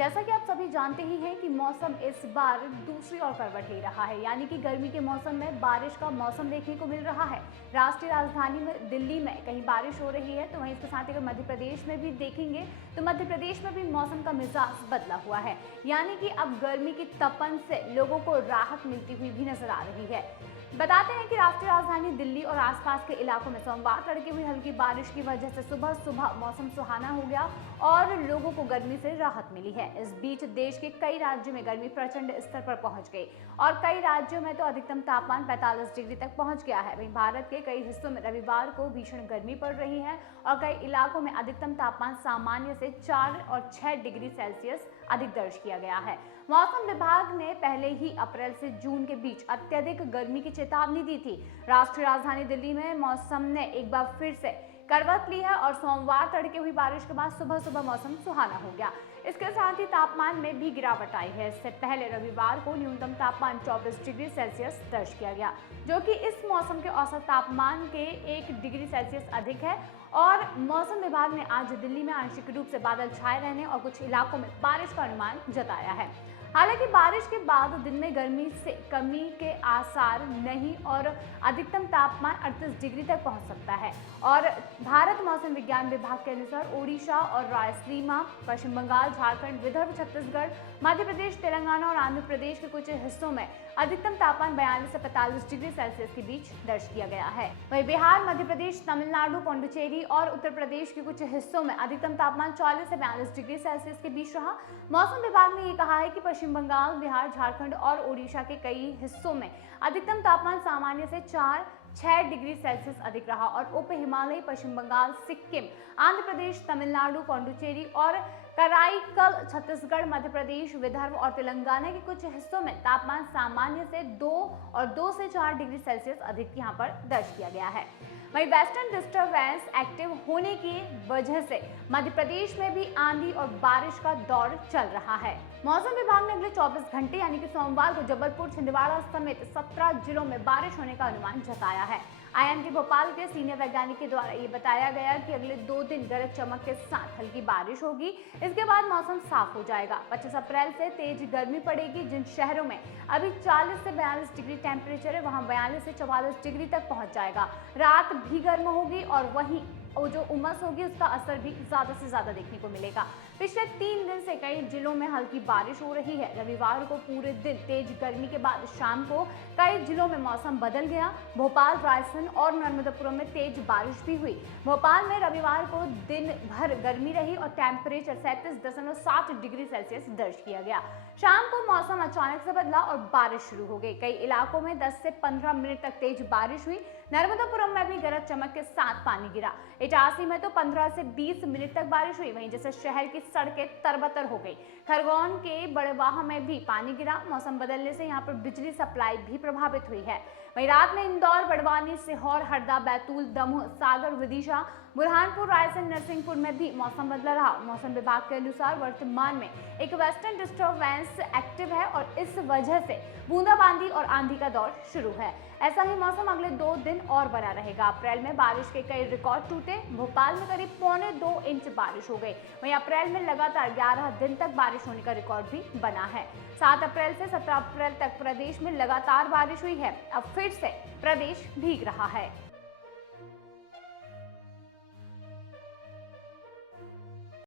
जैसा कि आप सभी जानते ही हैं कि मौसम इस बार दूसरी ओर करवट ले रहा है, यानी कि गर्मी के मौसम में बारिश का मौसम देखने को मिल रहा है। राष्ट्रीय राजधानी में दिल्ली में कहीं बारिश हो रही है, तो वहीं इसके साथ ही अगर मध्य प्रदेश में भी देखेंगे तो मध्य प्रदेश में भी मौसम का मिजाज बदला हुआ है, यानी कि अब गर्मी की तपन से लोगों को राहत मिलती हुई भी नजर आ रही है। बताते हैं कि राष्ट्रीय राजधानी दिल्ली और आसपास के इलाकों में सोमवार तड़के हुई हल्की बारिश की वजह से सुबह सुबह मौसम सुहाना हो गया और लोगों को गर्मी से राहत मिली है। इस बीच देश के कई राज्यों में गर्मी प्रचंड स्तर पर पहुंच गई और कई राज्यों में तो अधिकतम तापमान 45 डिग्री तक पहुंच गया है। वहीं भारत के कई हिस्सों में रविवार को भीषण गर्मी पड़ रही है और कई इलाकों में अधिकतम तापमान सामान्य से 4 और 6 डिग्री सेल्सियस अधिक दर्ज किया गया है। मौसम विभाग ने पहले ही अप्रैल से जून के बीच अत्यधिक गर्मी की चेतावनी दी थी। राष्ट्रीय राजधानी दिल्ली में मौसम ने एक बार फिर से करवट ली है और सोमवार तड़के हुई बारिश के बाद सुबह सुबह मौसम सुहाना हो गया। इसके साथ ही तापमान में भी गिरावट आई है। इससे पहले रविवार को न्यूनतम तापमान 24 डिग्री सेल्सियस दर्ज किया गया, जो कि इस मौसम के औसत तापमान के 1 डिग्री सेल्सियस अधिक है। और मौसम विभाग ने आज दिल्ली में आंशिक रूप से बादल छाए रहने और कुछ इलाकों में बारिश का अनुमान जताया है। हालांकि बारिश के बाद दिन में गर्मी से कमी के आसार नहीं और अधिकतम तापमान 38 डिग्री तक पहुंच सकता है। और भारत मौसम विज्ञान विभाग के अनुसार ओडिशा और रायलसीमा, पश्चिम बंगाल, झारखंड, विदर्भ, छत्तीसगढ़, मध्य प्रदेश, तेलंगाना और आंध्र प्रदेश के कुछ हिस्सों में अधिकतम तापमान 42 से 45 डिग्री सेल्सियस के बीच दर्ज किया गया है। वहीं बिहार, मध्य प्रदेश, तमिलनाडु, पुडुचेरी और उत्तर प्रदेश के कुछ हिस्सों में अधिकतम तापमान 40 से 42 डिग्री सेल्सियस के बीच रहा। मौसम विभाग ने ये कहा है कि पश्चिम बंगाल, बिहार, झारखंड और ओडिशा के कई हिस्सों में अधिकतम तापमान सामान्य से 4-6 डिग्री सेल्सियस अधिक रहा और उप हिमालयी पश्चिम बंगाल, सिक्किम, आंध्र प्रदेश, तमिलनाडु, पुडुचेरी और कराईकल, छत्तीसगढ़, मध्य प्रदेश, विदर्भ और तेलंगाना के कुछ हिस्सों में तापमान सामान्य से 2 से 4 डिग्री सेल्सियस अधिक यहाँ पर दर्ज किया गया है। वहीं वेस्टर्न डिस्टर्बेंस एक्टिव होने की वजह से मध्य प्रदेश में भी आंधी और बारिश का दौर चल रहा है। मौसम विभाग ने अगले 24 घंटे यानी कि सोमवार को जबलपुर, छिंदवाड़ा समेत 17 जिलों में बारिश होने का अनुमान जताया है। आईएमडी भोपाल के सीनियर वैज्ञानिक के द्वारा ये बताया गया कि अगले 2 दिन गरज चमक के साथ हल्की बारिश होगी। इसके बाद मौसम साफ हो जाएगा। 25 अप्रैल से तेज गर्मी पड़ेगी। जिन शहरों में अभी 40 से 42 डिग्री टेम्परेचर है, वहां 42 से 44 डिग्री तक पहुंच जाएगा। रात भी गर्म होगी और वहीं जो उमस होगी उसका असर भी ज्यादा से ज्यादा देखने को मिलेगा। पिछले 3 दिन से कई जिलों में हल्की बारिश हो रही है। रविवार को पूरे दिन तेज गर्मी के बाद शाम को कई जिलों में मौसम बदल गया। भोपाल, रायसेन और नर्मदापुरम में तेज बारिश भी हुई। भोपाल में रविवार को दिन भर गर्मी रही और टेम्परेचर 37.7 डिग्री सेल्सियस दर्ज किया गया। शाम को मौसम अचानक से बदला और बारिश शुरू हो गई। कई इलाकों में 10 से 15 मिनट तक तेज बारिश हुई। नर्मदापुरम में भी गरज चमक के साथ पानी गिरा। इटारसी में तो 15 से 20 मिनट तक बारिश हुई। वहीं जैसे शहर की सड़कें तरबतर हो गई। खरगोन के बड़वाह में भी पानी गिरा। मौसम बदलने से यहाँ पर बिजली सप्लाई भी प्रभावित हुई है। वहीं रात में इंदौर, बड़वानी, सीहोर, हरदा, बैतूल, दमोह, सागर, विदिशा, बुरहानपुर, रायसेन, नरसिंहपुर में भी मौसम बदला रहा। मौसम विभाग के अनुसार वर्तमान में एक वेस्टर्न डिस्टर्बेंस एक्टिव है और इस वजह से बूंदाबांदी और आंधी का दौर शुरू है। ऐसा ही मौसम अगले 2 दिन और बना रहेगा। अप्रैल में बारिश के कई रिकॉर्ड टूटे। भोपाल में करीब 1.25 इंच बारिश हो गई। वहीं अप्रैल में लगातार 11 दिन तक बारिश होने का रिकॉर्ड भी बना है। 7 अप्रैल से 17 अप्रैल तक प्रदेश में लगातार बारिश हुई है। अब फिर से प्रदेश भीग रहा है।